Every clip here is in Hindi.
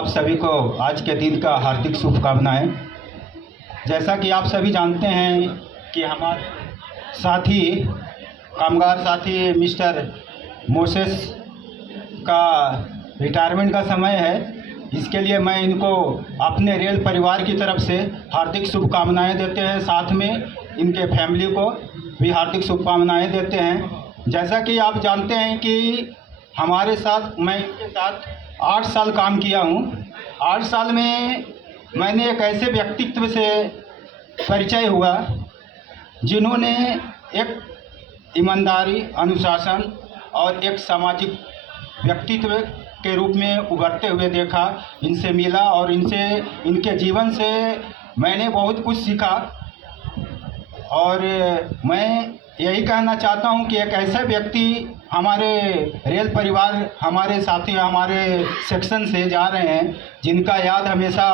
आप सभी को आज के दिन का हार्दिक शुभकामनाएं। जैसा कि आप सभी जानते हैं कि हमारे साथी कामगार साथी मिस्टर मोसेस का रिटायरमेंट का समय है। इसके लिए मैं इनको अपने रेल परिवार की तरफ से हार्दिक शुभकामनाएं देते हैं, साथ में इनके फैमिली को भी हार्दिक शुभकामनाएं देते हैं। जैसा कि आप जानते हैं कि हमारे साथ मैं इनके साथ 8 साल काम किया हूँ। 8 साल में मैंने एक ऐसे व्यक्तित्व से परिचय हुआ जिन्होंने एक ईमानदारी, अनुशासन और एक सामाजिक व्यक्तित्व के रूप में उभरते हुए देखा। इनसे मिला और इनके जीवन से मैंने बहुत कुछ सीखा। और मैं यही कहना चाहता हूं कि एक ऐसे व्यक्ति हमारे रेल परिवार, हमारे साथी, हमारे सेक्शन से जा रहे हैं जिनका याद हमेशा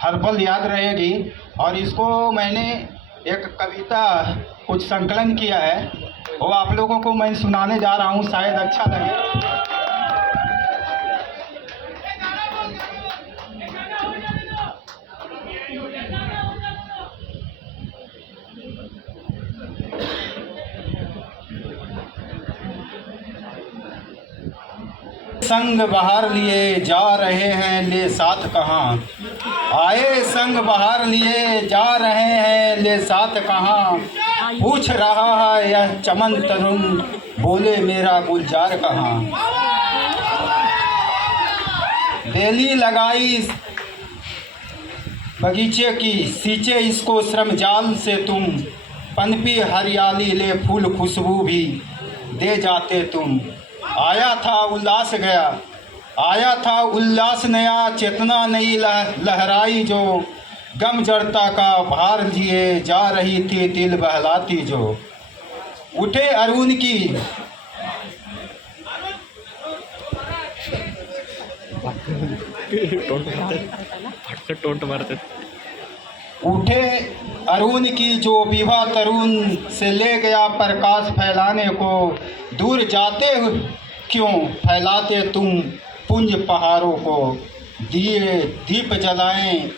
हर पल याद रहेगी। और इसको मैंने एक कविता कुछ संकलन किया है, वो आप लोगों को मैं सुनाने जा रहा हूँ, शायद अच्छा लगे। संग बहार लिए जा रहे हैं ले साथ कहाँ, आए संग बहार लिए जा रहे हैं ले साथ कहाँ। पूछ रहा है यह चमन तरुण, बोले मेरा गुलजार कहाँ। बेली लगाई बगीचे की, सींचे इसको श्रमजाल से तुम। पनपी हरियाली ले फूल खुशबू भी दे जाते तुम। आया था उल्लास गया, आया था उल्लास नया, चेतना नई लहराई जो। गम जड़ता का भार लिए जा रही थी दिल बहलाती जो। उठे अरुण की उठे अरुण की जो विवाह तरुण से ले गया प्रकाश फैलाने को। दूर जाते क्यों फैलाते तुम पुंज पहाड़ों को। दिए दीप जलाएं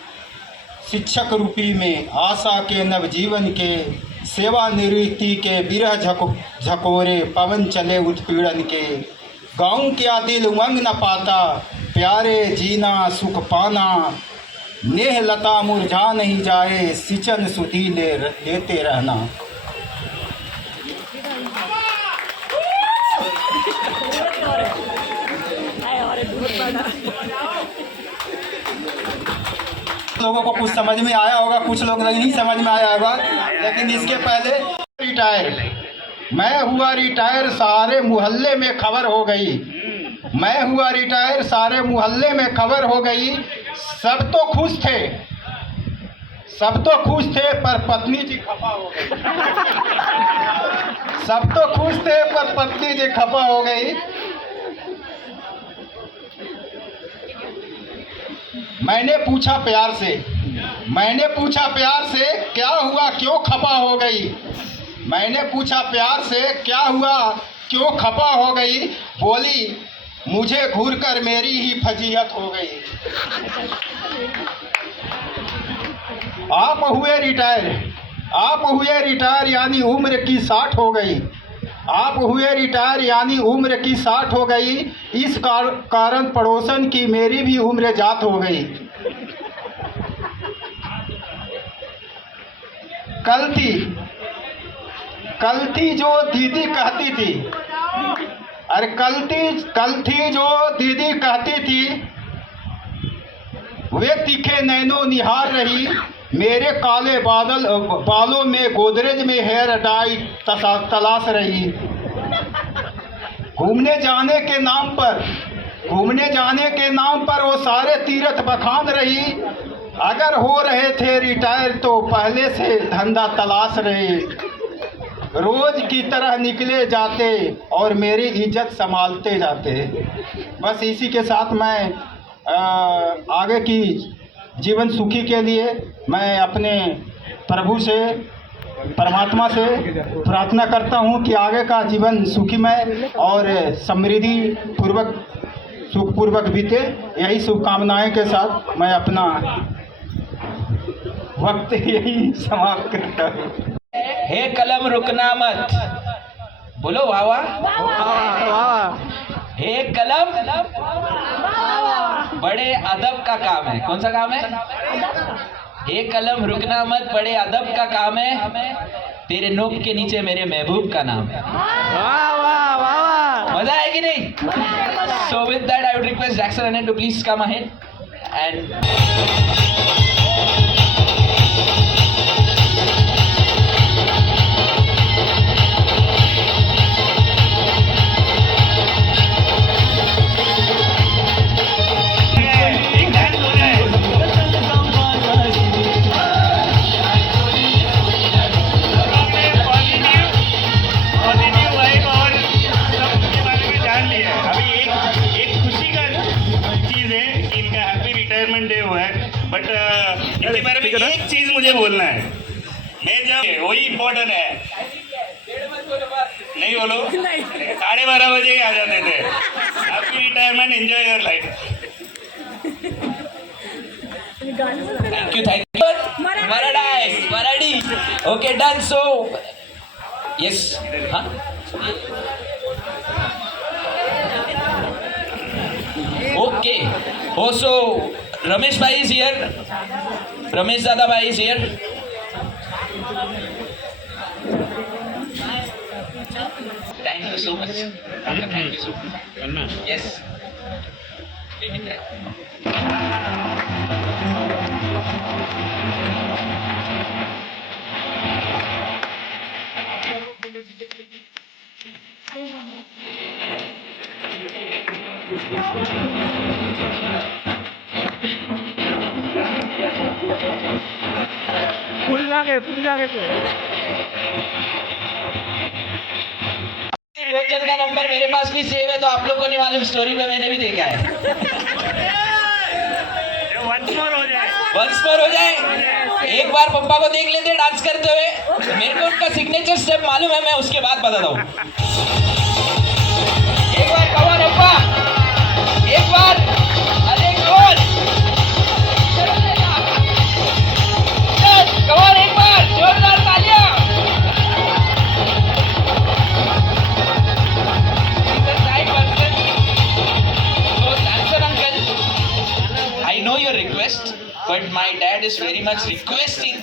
शिक्षक रूपी में, आशा के नवजीवन के। सेवानिवृत्ति के विरह झकोरे, पवन चले उत्पीड़न के। गाँव क्या दिल उमंग न पाता, प्यारे जीना सुख पाना। नेह लता मुरझा नहीं जाए, सिंचन सुधी लेते रहना। लोगों को कुछ समझ में आया होगा, कुछ लोग नहीं समझ में आया होगा, लेकिन इसके पहले रिटायर मैं हुआ रिटायर, सारे मोहल्ले में खबर हो गई। मैं हुआ रिटायर, सारे मोहल्ले में खबर हो गई। सब तो खुश थे, सब तो खुश थे, पर पत्नी जी खफा हो गई। सब तो खुश थे पर पत्नी जी खफा हो गई। मैंने पूछा प्यार से, मैंने पूछा प्यार से, क्या हुआ क्यों खफा हो गई। मैंने पूछा प्यार से, क्या हुआ क्यों खफा हो गई। बोली मुझे घूरकर मेरी ही फजीहत हो गई। आप हुए रिटायर, आप हुए रिटायर यानी उम्र की 60 हो गई। आप हुए रिटायर यानी उम्र की 60 हो गई। इस कारण पड़ोसन की मेरी भी उम्र जात हो गई। कल थी जो दीदी कहती थी, अरे कल थी जो दीदी कहती थी। वे तीखे नैनो निहार रही, मेरे काले बालों में गोदरेज में हेयर डाई तलाश रही। घूमने जाने के नाम पर वो सारे तीर्थ बखान रही। अगर हो रहे थे रिटायर तो पहले से धंधा तलाश रहे। रोज की तरह निकले जाते और मेरी इज्जत संभालते जाते। बस इसी के साथ मैं आगे की जीवन सुखी के लिए मैं अपने प्रभु से, परमात्मा से प्रार्थना करता हूं कि आगे का जीवन सुखीमय और समृद्धि पूर्वक सुखपूर्वक बीते। यही शुभकामनाएं के साथ मैं अपना वक्त यही समाप्त करता हूँ। हे कलम रुकना मत, बोलो वाह वाह। हे कलम बड़े अदब का काम है। कौन सा काम है? हे कलम रुकना मत, बड़े अदब का काम है, तेरे नोक के नीचे मेरे महबूब का नाम है। मजा है कि नहीं? So with that I would request Jackson Anand to please come ahead and but इनके बारे में एक चीज मुझे बोलना है, मैं जब वही इम्पोर्टेंट है, नहीं बोलो 12:30 बजे आ जाते थे। Happy retirement, enjoy your life. thank you Maradi okay done so yes huh? Okay also Ramesh bhai is here, Ramesh Dada bhai is here. Thank you so much. Thank you so much. Yes. रोजन का नंबर मेरे पास भी सेव है, तो आप लोगों को नहीं मालूम, स्टोरी में मैंने भी देखा है। वंस मोर हो जाए, एक बार पप्पा को देख लेते डांस करते हुए, मेरे को उनका सिग्नेचर स्टेप मालूम है, मैं उसके बाद बताता हूँ। एक बार कमान पप्पा, एक बार, अरे कमान, कमान एक बार, जोरदार तालियां। I know your request, but my dad is very much requesting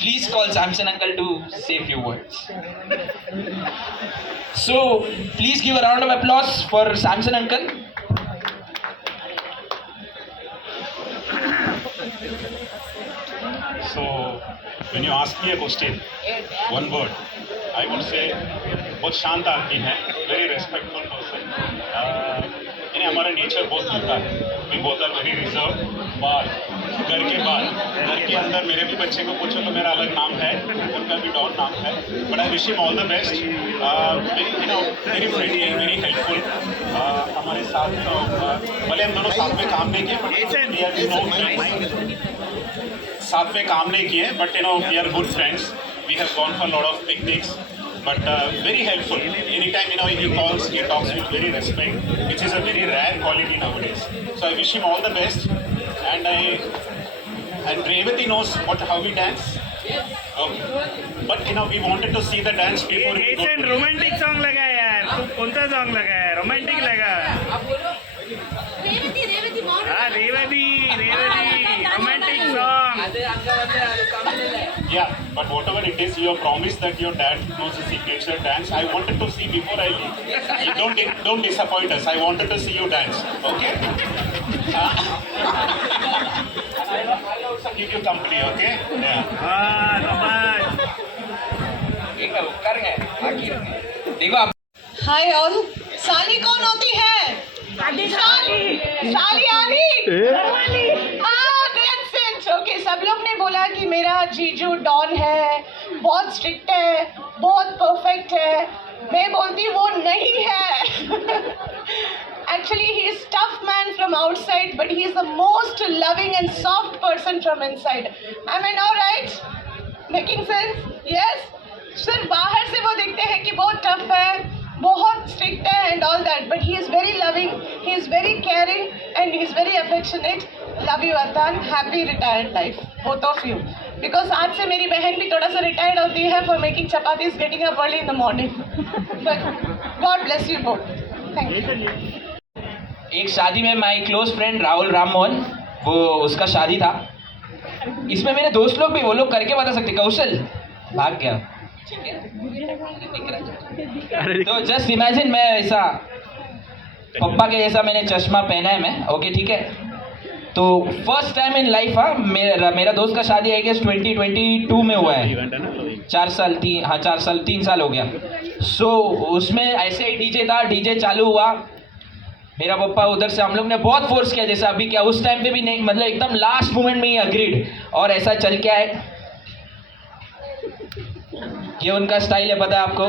please call Samson uncle to say a few words. So please give a round of applause for Samson uncle. So when you ask me a question, one word, I would say बहुत शांत आदमी है, very respectful person. इन्हें हमारा नेचर बहुत मिलता है। We both are very reserved. घर के अंदर मेरे भी बच्चे को पूछो तो मेरा अलग नाम है, उनका भी डॉन नाम है। But I wish him all the best. Very friendly, very helpful. हमारे साथ भले हम दोनों साथ में काम नहीं किए, साथ में काम नहीं किए, but we are good friends. We have gone for a lot of picnics. But very helpful. Anytime he calls, he talks with very respect, which is a very rare quality nowadays. So I wish him all the best. And Revati knows how we dance. Okay. But we wanted to see the dance before we go. एक रोमांटिक सॉन्ग लगा यार, तू कौन-सा सॉन्ग लगा है? रोमांटिक लगा। Revathi romantic song. Yeah, but whatever it is, you have promised that your dad knows the signature dance. I wanted to see before I leave. You don't disappoint us. I wanted to see you dance. Okay? I'll also give you company. Okay? Yeah. देखो आप हाय ऑल। साली कौन होती है? साली आली। That's it. Okay, सब लोग ने बोला कि मेरा जीजू डॉन है, बहुत स्ट्रिक्ट है, बहुत परफेक्ट है। मैं बोलती वो नहीं है। Actually, he is tough man from outside, but he is the most loving and soft person from inside. Am I now right? Making sense? Yes? सिर्फ बाहर से वो दिखते हैं कि बहुत टफ है, बहुत स्ट्रिक्ट है and all that, but he is very loving, he is very caring and he is very affectionate. Love you अतान, happy retired life both of you. Because आज से मेरी बहन भी थोड़ा सा रिटायर्ड होती है for making chapatis, getting up early in the morning. But God bless you both. Thank you. एक शादी में my close friend Rahul Ram Mohan, वो उसका शादी था. इसमें मेरे दोस्त लोग भी, वो लोग करके बता सकते. कौशल भाग गया. ठीक है, तो जस्ट इमेजिन मैं ऐसा पप्पा के जैसा मैंने चश्मा पहना है मैं. ओके ठीक है, तो फर्स्ट टाइम इन लाइफ. हाँ, मेरा दोस्त का शादी आई गेस 2022 में हुआ है. 4 साल 3 साल हो गया. सो उसमें ऐसे ही डीजे था, डीजे चालू हुआ. मेरा पप्पा उधर से, हम लोग ने बहुत फोर्स किया जैसा अभी क्या, उस टाइम पे भी नहीं, मतलब एकदम लास्ट मोमेंट में ही अग्रीड. और ऐसा चल के आए. ये उनका स्टाइल है, पता है आपको.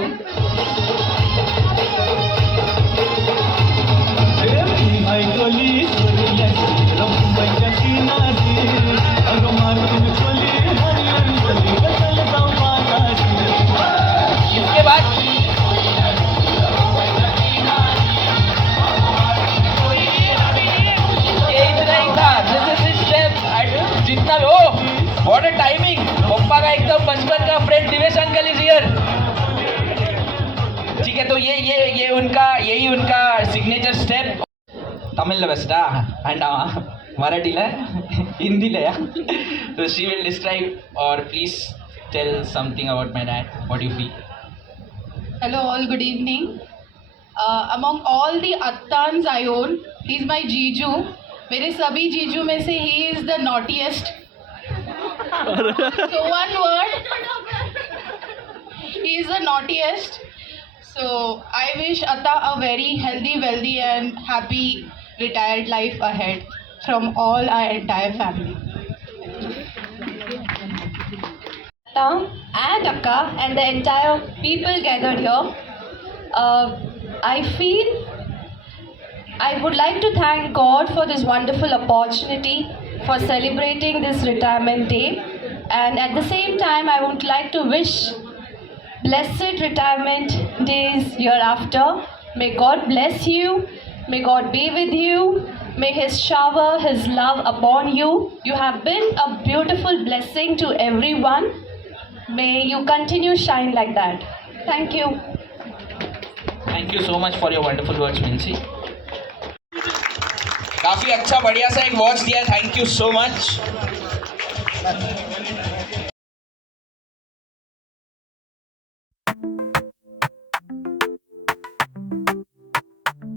इसके बाद जितना भी, ओ व्हाट अ टाइमिंग. पप्पा का एकदम बचपन का friend Divesh uncle is here. ठीक है, तो ये उनका, यही उनका signature step. Tamil best and मराठीला हिंदीला. तो शी विल डिस्क्राइब और please tell something about my dad. What you feel? Hello all, good evening. Among all the Attans I own, he is my Jiju. मेरे सभी जीजू में से he is the naughtiest. So one word, he is the naughtiest. So I wish Atta a very healthy, wealthy and happy retired life ahead from all our entire family. And Akka and the entire people gathered here, I feel I would like to thank God for this wonderful opportunity for celebrating this retirement day, and at the same time I would like to wish blessed retirement days hereafter. May God bless you, may God be with you, may His shower His love upon you. You have been a beautiful blessing to everyone. May you continue shine like that. Thank you. Thank you so much for your wonderful words मिंसी. काफ़ी अच्छा बढ़िया सा एक वॉच दिया. Thank you so much.